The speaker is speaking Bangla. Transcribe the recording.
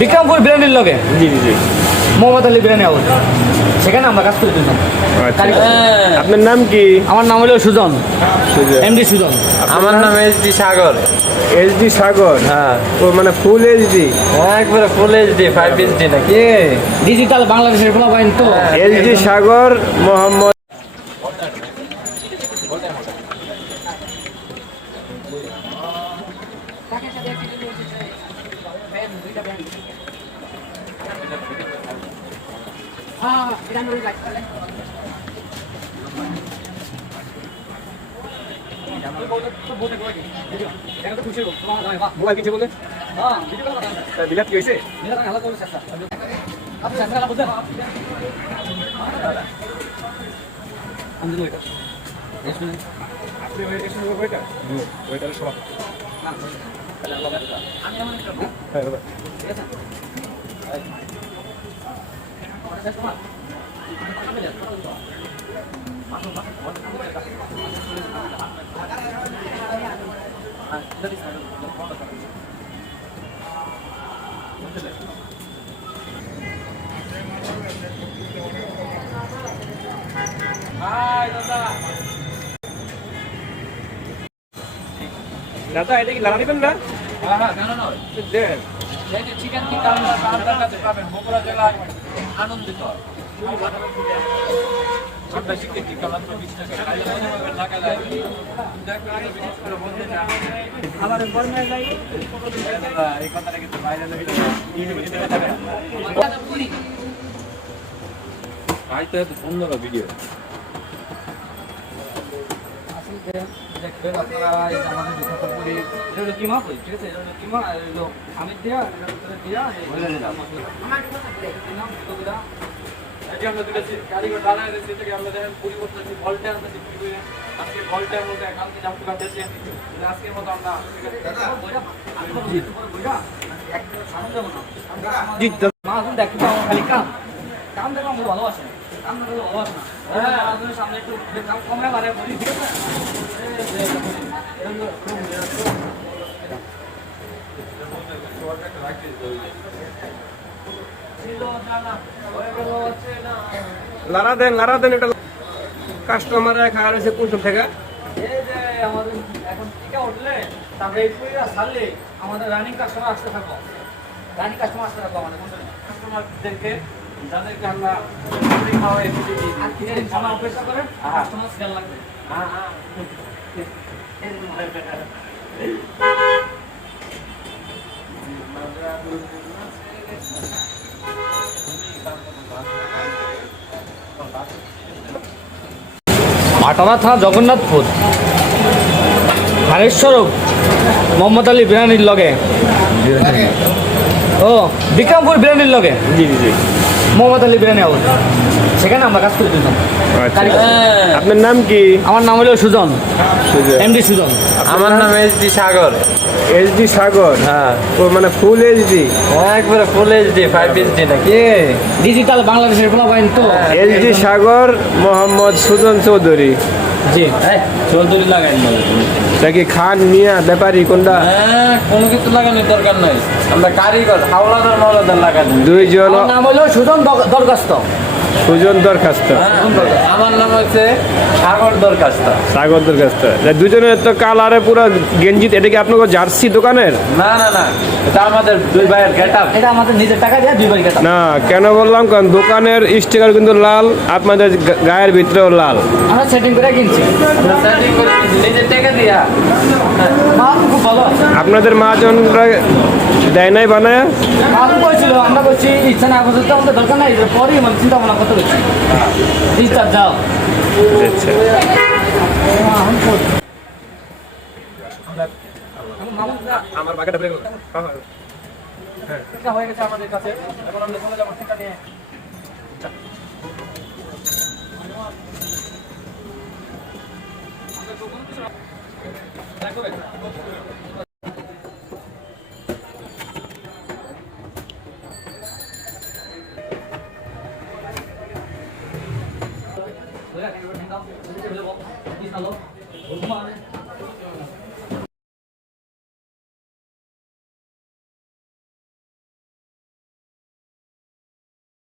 বিক্রমপুর বিরিয়ানির লগে জি জি জি। মোহাম্মদ আলী বিরিয়ানি হাউস, সেখানে আমরা কাজ করে দিতাম। আচ্ছা। আপনার নাম কি? আমার নাম হলো সুজন, সুজন। এমডি সুজন। আমার নাম এসডি সাগর। এইচডি সাগর? হ্যাঁ, ও মানে ফুল এইচডি? একবারে ফুল এইচডি 5 HD নাকি? ডিজিটাল বাংলাদেশের পোলাপাইন তো। এইচডি সাগর মোহাম্মদ। মোবাইল কিনছে বলে বিলাত কি হয়েছে? আপনি ওয়েটার ওয়েটার ওয়েটারের সভাপতি? হ্যাঁ দাদা। দাদা এটা কি লাড়া দিবেন না? দেন। চিকেন টিক্কা আপনার কাছে পাবেন, বগুড়া জেলায় আনন্দিত। আমরা চিকেন টিক্কা মাত্র 20 টাকা, খাইলে মনে হবে টাকা যায়। বিশেষ করে বলতে না আমার বর্ণে যাই এই কথাটা কিন্তু বাইরে লাগে। ভাই তো এত সুন্দর ভিডিও। কারিগর দাঁড়ায় রয়েছে, আমরা দেখেন পরিবর্তন ভল্টে আনতেছি, আজকে ভল্টের মধ্যে কালকে জাম্পু কাটতেছি, আজকের মতো আমরা খালি কাম কাম দেখলাম ভালোবাসে, কাম দেখলে ভালোবাসে না। সামনে একটু কমে পারে বলি, ঠিক আছে। লাড়া দেন এটা। কাস্টমার খাওয়া রয়েছে কোন সব থেকে? এই যে আমাদের এখন টিকা উঠলে তারপরে এই পুরিরা ছাড়লে আমাদের রানিং কাস্টমার আসতে থাকবো, রানিং কাস্টমার আসতে থাকবো আমাদের কাস্টমারদেরকে, যাদেরকে আমরা পুরি খাওয়াই দিই, আর কি জানা অপেক্ষা করে কাস্টমার সেল লাগবে। আটানা থানা জগন্নাথপুর হারেশ্বরক মোহাম্মদ আলী বিরিয়ানির লগে ও বিক্রমপুর বিরিয়ানির লগে জি জি জি। মোহাম্মদ আলী বিরিয়ানি হাউস, সেখানে আমরা কাজ করে দিতাম। আচ্ছা। আপনার নাম কি? আমার নাম হলো সুজন, সুজন। এমডি সুজন। আমার নাম এসডি সাগর। এইচডি সাগর? হ্যাঁ, ও মানে ফুল এইচডি? একবারে ফুল এইচডি 5 HD নাকি? ডিজিটাল বাংলাদেশের পোলাপাইন তো। এইচডি সাগর মোহাম্মদ সুজন চৌধুরী। জি চৌধুরী লাগাইন বলে নাকি খান মিয়া ব্যাপারী কোনটা? কোনো কিছু লাগানোর দরকার নাই, আমরা কারিগর হাওলাদার মাওলাদার লাগাই। দুইজন। আমার নাম হলো সুজন দরখাস্ত। সুজন দরখাস্ত। আমার নাম হচ্ছে সাগর দরখাস্ত। সাগর দরখাস্ত। দুজনের তো কালারে পুরো গেঞ্জি। এটা কি আপনার জার্সি দোকানের? না না না, এটা আমাদের দুই ভাইয়ের গেটআপ। এটা আমাদের নিজের টাকা দিয়ে দুই বাড়ি কাটা। না কেন বললাম, কারণ দোকানের স্টিকার কিন্তু লাল, আপনাদের গায়ের ভিতরেও লাল। আমরা সেটিং করে কিনছি, সেটিং করে নিজের টাকা দিয়া। মাল খুব ভালো আছে। আপনাদের মহাজনরা দেয় নাই বানায়? মাল বলছিল, আমরা বলছি ইচ্ছা না করতে আমাদের দরকার নাই, পরেই মানে চিন্তা ভাবনা করতে বলছি ইচ্ছা যাও। আচ্ছা। আমার বাগাটা হয়ে গেছে আমাদের কাছে, এখন আমরা চলে যাবো ঠিকা নিয়ে। Hãy subscribe cho kênh Ghiền Mì Gõ để không bỏ lỡ những video hấp dẫn.